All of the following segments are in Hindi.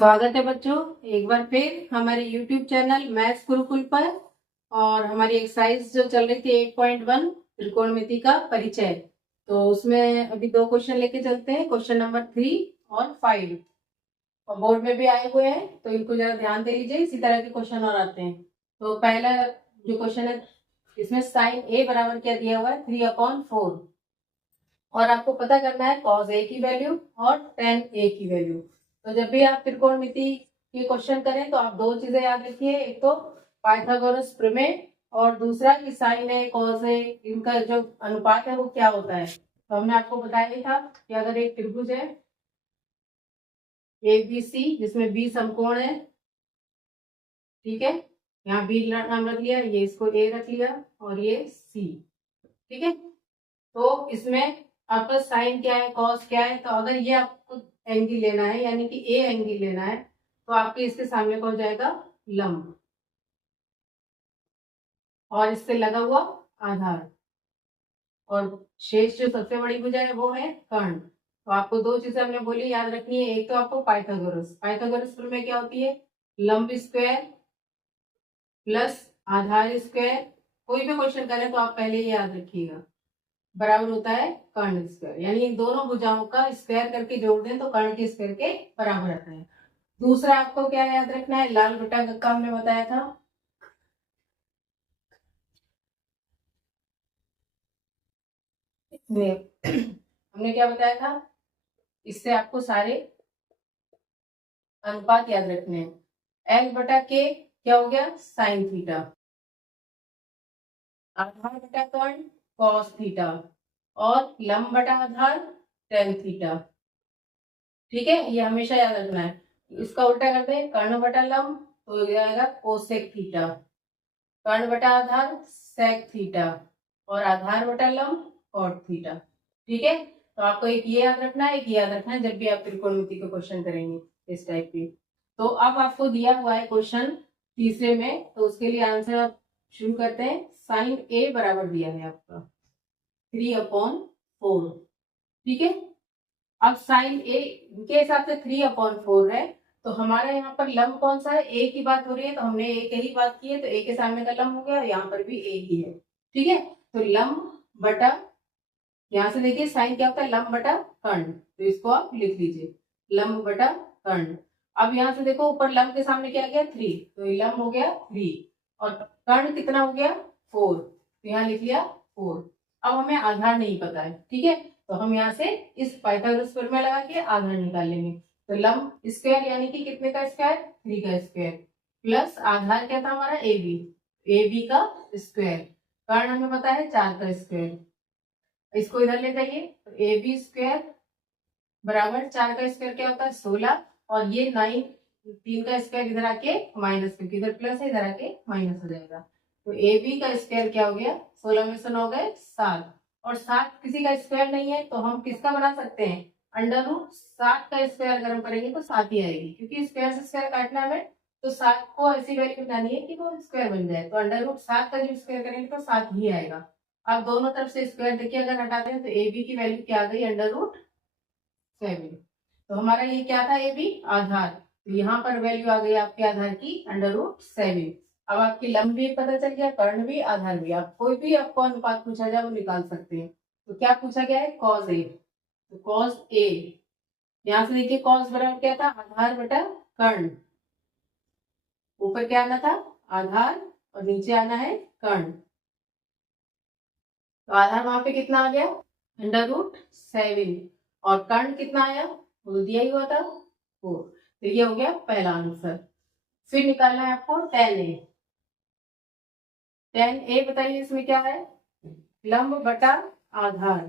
स्वागत है बच्चों, एक बार फिर हमारे YouTube चैनल मैथ्स गुरुकुल पर। और हमारी एक्सरसाइज जो चल रही थी 8.1 त्रिकोणमिति का परिचय, तो उसमें अभी दो क्वेश्चन लेके चलते हैं, क्वेश्चन नंबर 3 और 5, और बोर्ड में भी आए हुए हैं, तो इनको जरा ध्यान दे लीजिए। इसी तरह के क्वेश्चन और आते हैं। तो पहला जो क्वेश्चन है, इसमें साइन ए बराबर क्या दिया हुआ है, 3/4, और आपको पता करना है कॉस ए की वैल्यू और टेन ए की वैल्यू। तो जब भी आप त्रिकोणमिति के क्वेश्चन करें तो आप दो चीजें याद रखिए, एक तो पाइथागोरस प्रमेय और दूसरा कि साइन ए कॉस ए, इनका जो अनुपात है वो क्या होता है। तो हमने आपको बताया ही था कि अगर एक त्रिभुज है ABC जिसमें बी समकोण है, ठीक है, यहाँ बी नाम रख लिया, ये इसको ए रख लिया और ये सी, ठीक है। तो इसमें आपका साइन क्या है, कॉस क्या है, तो अगर ये आपको एंगल लेना है यानी कि ए एंगल लेना है, तो आपके इसके सामने कौन जाएगा, लंब, और इससे लगा हुआ आधार, और शेष जो सबसे बड़ी भुजा है वो है कर्ण। तो आपको दो चीजें हमने बोली याद रखनी है, एक तो आपको पाइथागोरस प्रमेय क्या होती है, लंब स्क्वायर प्लस आधार स्क्वायर। कोई भी क्वेश्चन करें तो आप पहले ये याद रखिएगा, बराबर होता है कर्ण स्क्वायर, यानी इन दोनों भुजाओं का स्क्वायर करके जोड़ दें तो कर्ण के स्क्वायर के बराबर आता है। दूसरा आपको क्या याद रखना है, लाल बटा का हमने बताया था, हमने क्या बताया था, इससे आपको सारे अनुपात याद रखने हैं। एल बटा के क्या हो गया, साइन थीटा, आधार बटा कर्ण कॉस थीटा, और लंब बटा आधार टेन थीटा, ठीक है, ये हमेशा याद रखना है। इसका उल्टा करते हैं, कर्ण बटा लंब तो हो जाएगा कोसेक थीटा, कर्ण बटा आधार सेक थीटा, और आधार बटा लंब कॉट थीटा, ठीक है। तो आपको एक ये याद रखना है, एक ये याद रखना है जब भी आप त्रिकोणमिति के क्वेश्चन करेंगे इस टाइप के। तो अब आपको दिया हुआ है क्वेश्चन तीसरे में, तो उसके लिए आंसर आप शुरू करते हैं। साइन ए बराबर दिया है आपका 3/4, ठीक है। अब साइन ए के हिसाब से 3/4 है, तो हमारा यहाँ पर लंब कौन सा है, ए की बात हो रही है, तो हमने ए की ही बात की है, तो ए के सामने का लंब हो गया, यहाँ पर भी ए ही है, ठीक है। तो लंब बटा, यहाँ से देखिए साइन क्या होता है, लंब बटा कर्ण, तो इसको आप लिख लीजिए लंब बटा कर्ण। अब यहाँ से देखो ऊपर लंब के सामने क्या गया 3, तो ये लंब हो गया 3, और कर्ण कितना हो गया 4, तो यहाँ लिख लिया 4। अब हमें आधार नहीं पता है, ठीक है, तो हम यहाँ से इस पाइथागोरस प्रमेय लगा के आधार निकाल लेंगे। तो लंब स्क्वायर यानी कि कितने का स्क्वायर, 3 का स्क्वायर, प्लस आधार क्या था हमारा ए बी का स्क्वायर, कर्ण हमें पता है 4 का स्क्वायर, इसको इधर ले जाइए, तो ए बी स्क्वायर बराबर 4 का स्क्वायर क्या होता है 16, और ये 9, 3 का स्क्वायर इधर आके माइनस, क्योंकि इधर प्लस है इधर आके माइनस हो जाएगा। तो ए बी का स्क्वायर क्या हो गया, 16 में से 9 गए 7, और 7 किसी का स्क्वायर नहीं है, तो हम किसका बना सकते हैं, √7 का स्क्वायर अगर हम करेंगे तो 7 ही आएगी, क्योंकि स्क्वायर से स्क्वायर काटना है, तो 7 को ऐसी वैल्यू बनानी है कि वो स्क्वायर बन जाए, तो √7 का जो स्क्वायर करेंगे तो 7 ही आएगा। अब दोनों तरफ से स्क्वायर देखिए अगर हटाते हैं तो ए बी की वैल्यू क्या आ गई, √7। तो हमारा ये क्या था, ए बी आधार, तो यहाँ पर वैल्यू आ गई आपके आधार की √7। अब आपकी लंब भी पता चल गया, कर्ण भी, आधार भी, आप कोई भी आपको अनुपात पूछा जाए वो निकाल सकते हैं। तो क्या पूछा गया है, कॉस ए, तो कॉस ए, यहाँ से देखिए कॉस बराबर क्या था, आधार बटा कर्ण, ऊपर क्या आना था आधार और नीचे आना है कर्ण, तो आधार वहां पे कितना आ गया √7, और कर्ण कितना आया वो दिया ही हुआ था 4। तो ये हो गया पहला आंसर। फिर निकालना है आपको टेन ए बताइए इसमें क्या है, लंब बटा आधार,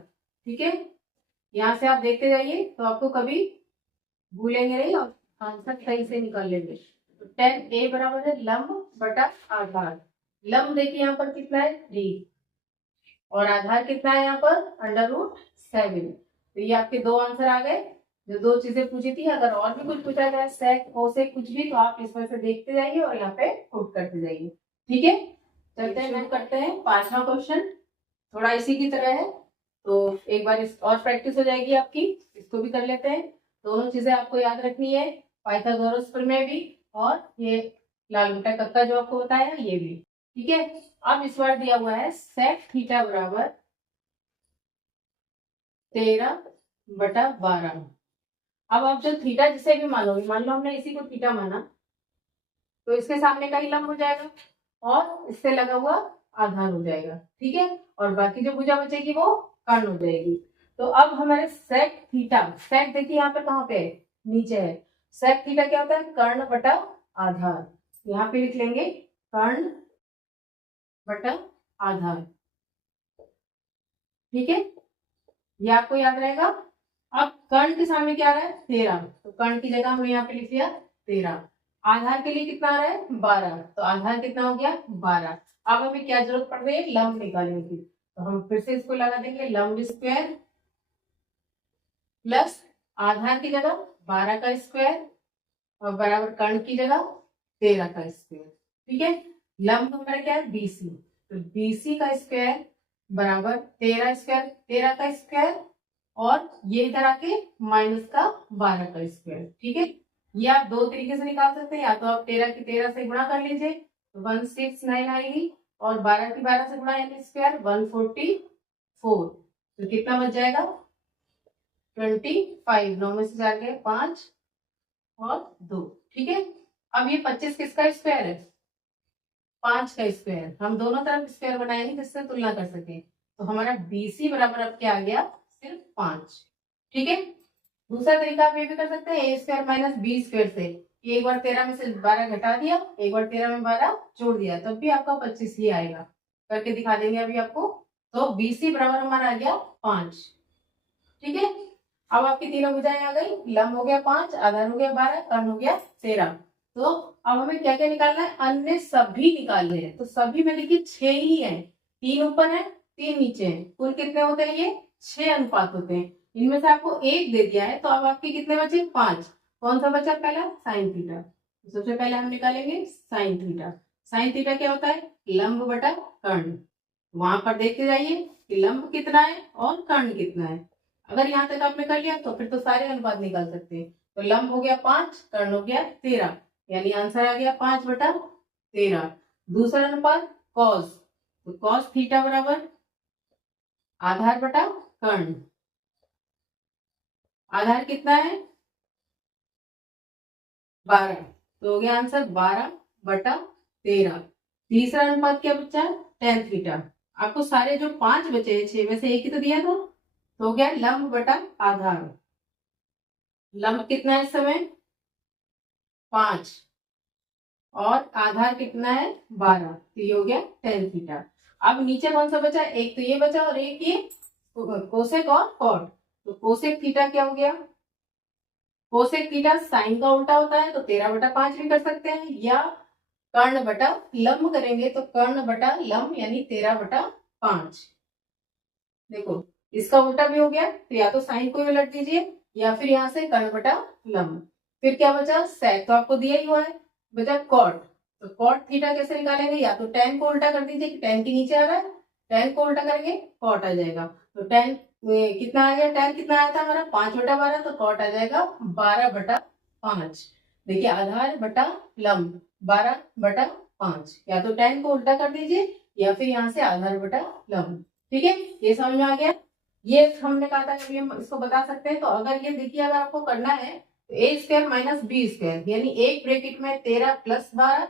ठीक है। यहाँ से आप देखते जाइए तो आपको कभी भूलेंगे नहीं और आंसर सही से निकाल लेंगे। तो टेन ए बराबर है लंब बटा आधार, लंब देखिए यहाँ पर कितना है 3, और आधार कितना है यहाँ पर √7। तो ये आपके दो आंसर आ गए, जो दो चीजें पूछी थी। अगर और भी कुछ पूछा जाए सेक कोसेक कुछ भी, तो आप इसमें से देखते जाइए और यहाँ पे पुट करते जाइए, ठीक है। चलते हैं शुरू करते हैं पांचवा क्वेश्चन, थोड़ा इसी की तरह है, तो एक बार इस और प्रैक्टिस हो जाएगी आपकी, इसको भी कर लेते हैं। दोनों चीजें आपको याद रखनी है, पाइथागोरस प्रमेय भी, और ये लाल बटा कक्का जो आपको बताया ये भी। ठीक है, अब इस बार दिया हुआ है सेक थीटा बराबर 13/12। अब आप जो थीटा जिसे भी मानोगे, मान लो हमने इसी को थीटा माना, तो इसके सामने का ही लंब हो जाएगा और इससे लगा हुआ आधार हो जाएगा। ठीक है, और बाकी जो भुजा बचेगी वो कर्ण हो जाएगी। तो अब हमारे सेक थीटा, सेक देखिए यहाँ पे कहाँ पे है, नीचे है। सेक थीटा क्या होता है, कर्ण बटा आधार। यहाँ पे लिख लेंगे कर्ण बटा आधार। ठीक है, ये आपको याद रहेगा। अब कर्ण के सामने क्या आ रहा है, 13, तो कर्ण की जगह हमने यहाँ पे लिख लिया 13। आधार के लिए कितना आ रहा है, 12, तो आधार कितना हो गया, 12। अब हमें क्या जरूरत पड़ रही है, लंब निकालने की, तो हम फिर से इसको लगा देंगे, लंब स्क्वायर प्लस आधार की जगह 12 का स्क्वायर और बराबर कर्ण की जगह 13 का स्क्वायर। ठीक है, लंब हमारा क्या है, BC, तो BC का स्क्वायर बराबर 13 स्क्वायर, 13 का स्क्वायर और ये इधर आके माइनस का 12 का स्क्वायर। ठीक है, ये आप दो तरीके से निकाल सकते हैं, या तो आप 13 की 13 से गुणा कर लीजिए तो 169 आएगी, और 12 की 12 से गुणा यानी स्क्वायर 144, तो कितना बच जाएगा 25। 9 में से 4 गए 5 और 2। ठीक है, अब ये 25 किसका स्क्वायर है, 5 का स्क्वायर। हम दोनों तरफ स्क्वायर बनाएंगे जिससे तुलना कर सके, तो हमारा BC बराबर अब क्या आ गया, सिर्फ 5। ठीक है, दूसरा तरीका आप ये भी कर सकते हैं, A square minus B square से। एक बार 13 में से 12 घटा दिया, एक बार 13 में 12 जोड़ दिया, तब भी आपका 25 ही आएगा। करके दिखा देंगे अभी आपको। तो BC बराबर हमारा आ गया 5। ठीक है, अब आपकी तीनों भुजाएं आ गई, लंब हो गया 5, आधार हो गया 12, कर्ण हो गया 13। तो अब हमें क्या क्या निकालना है, अन्य सभी निकालने हैं। तो सभी में देखिए 6 ही है, 3 ऊपर है 3 नीचे है, कुल कितने होते हैं, ये 6 अनुपात होते हैं। इनमें से आपको 1 दे दिया है, तो अब आपके कितने बचे, 5। कौन सा बचा, पहला साइन थीटा। तो सबसे पहले हम निकालेंगे साइन थीटा। साइन थीटा क्या होता है, लंब बटा कर्ण। वहां पर देखते जाइए कि लंब कितना है और कर्ण कितना है। अगर यहाँ तक आपने कर लिया तो फिर तो सारे अनुपात निकाल सकते हैं। तो लंब हो गया 5, कर्ण हो गया 13, यानी आंसर आ गया 5/13। दूसरा अनुपात कॉस, तो कॉस थीटा बराबर आधार बटा कर्ण। आधार कितना है 12, तो हो गया आंसर 12/13। तीसरा अनुपात क्या बचा, टेन थीटा। आपको सारे जो 5 बचे हैं, 6 में से एक ही तो दिया था, तो हो गया लंब बटा आधार। लंब कितना है इस समय 5 और आधार कितना है 12, तो ये हो गया टेन थीटा। अब नीचे कौन सा बचा, एक तो ये बचा और एक ये कोसेक और कॉट। तो कोसेक थीटा क्या हो गया, कोसेक थीटा साइन का उल्टा होता है, तो 13/5 भी कर सकते हैं, या कर्ण बटा लंब करेंगे तो कर्ण बटा लंब यानी 13/5। देखो इसका उल्टा भी हो गया, तो या तो साइन को उलट दीजिए या फिर यहाँ से कर्ण बटा लंब। फिर क्या बचा, सेक तो आपको दिया ही हुआ है, बचा कॉट। तो कॉट थीटा कैसे निकालेंगे, या तो टेन को उल्टा कर दीजिए, टेन के नीचे आ रहा है, टेन को उल्टा करेंगे कॉट आ जाएगा। तो टेन कितना आ गया, टेन कितना आया था हमारा 5/12, तो कॉट आ जाएगा 12/5। देखिए आधार बटा लंब 12/5, या तो टेन को उल्टा कर दीजिए या फिर यहाँ से आधार बटा लंब। ठीक है, ये समझ में आ गया। ये हमने कहा था कि हम इसको बता सकते हैं। तो अगर ये देखिए, अगर आपको करना है तो A square minus B square, यानी एक ब्रैकेट में 13 + 12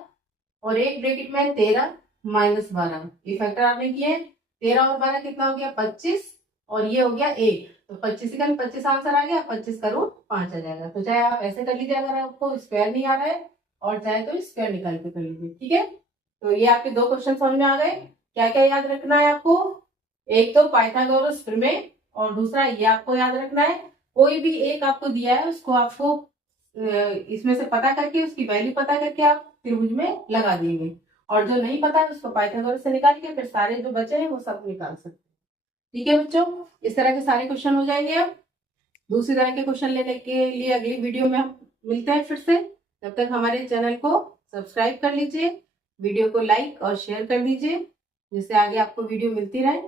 और एक ब्रैकेट में 13 - 12, ये फैक्टर आपने किए। 13 और 12 कितना हो गया 25, और ये हो गया 1, तो 25 का 25 आंसर आ गया, 25 का रूट 5 आ जाएगा। तो चाहे आप ऐसे कर लीजिए अगर आपको स्क्वायर नहीं आ रहा है, और चाहे तो स्क्वायर निकाल के कर लीजिए। ठीक है, तो ये आपके 2 क्वेश्चन समझ में आ गए। क्या क्या याद रखना है आपको, एक तो पाइथागोरस प्रमेय, और दूसरा ये आपको याद रखना है, कोई भी एक आपको दिया है उसको आपको इसमें से पता करके, उसकी वैल्यू पता करके आप त्रिभुज में लगा देंगे, और जो नहीं पता है उसको पाइथागोरस से निकाल के फिर सारे जो बचे हैं वो सब निकाल सकते हैं। ठीक है बच्चों, इस तरह के सारे क्वेश्चन हो जाएंगे। अब दूसरी तरह के क्वेश्चन लेने के लिए अगली वीडियो में हम मिलते हैं फिर से। तब तक हमारे चैनल को सब्सक्राइब कर लीजिए, वीडियो को लाइक और शेयर कर दीजिए, जिससे आगे आपको वीडियो मिलती रहे।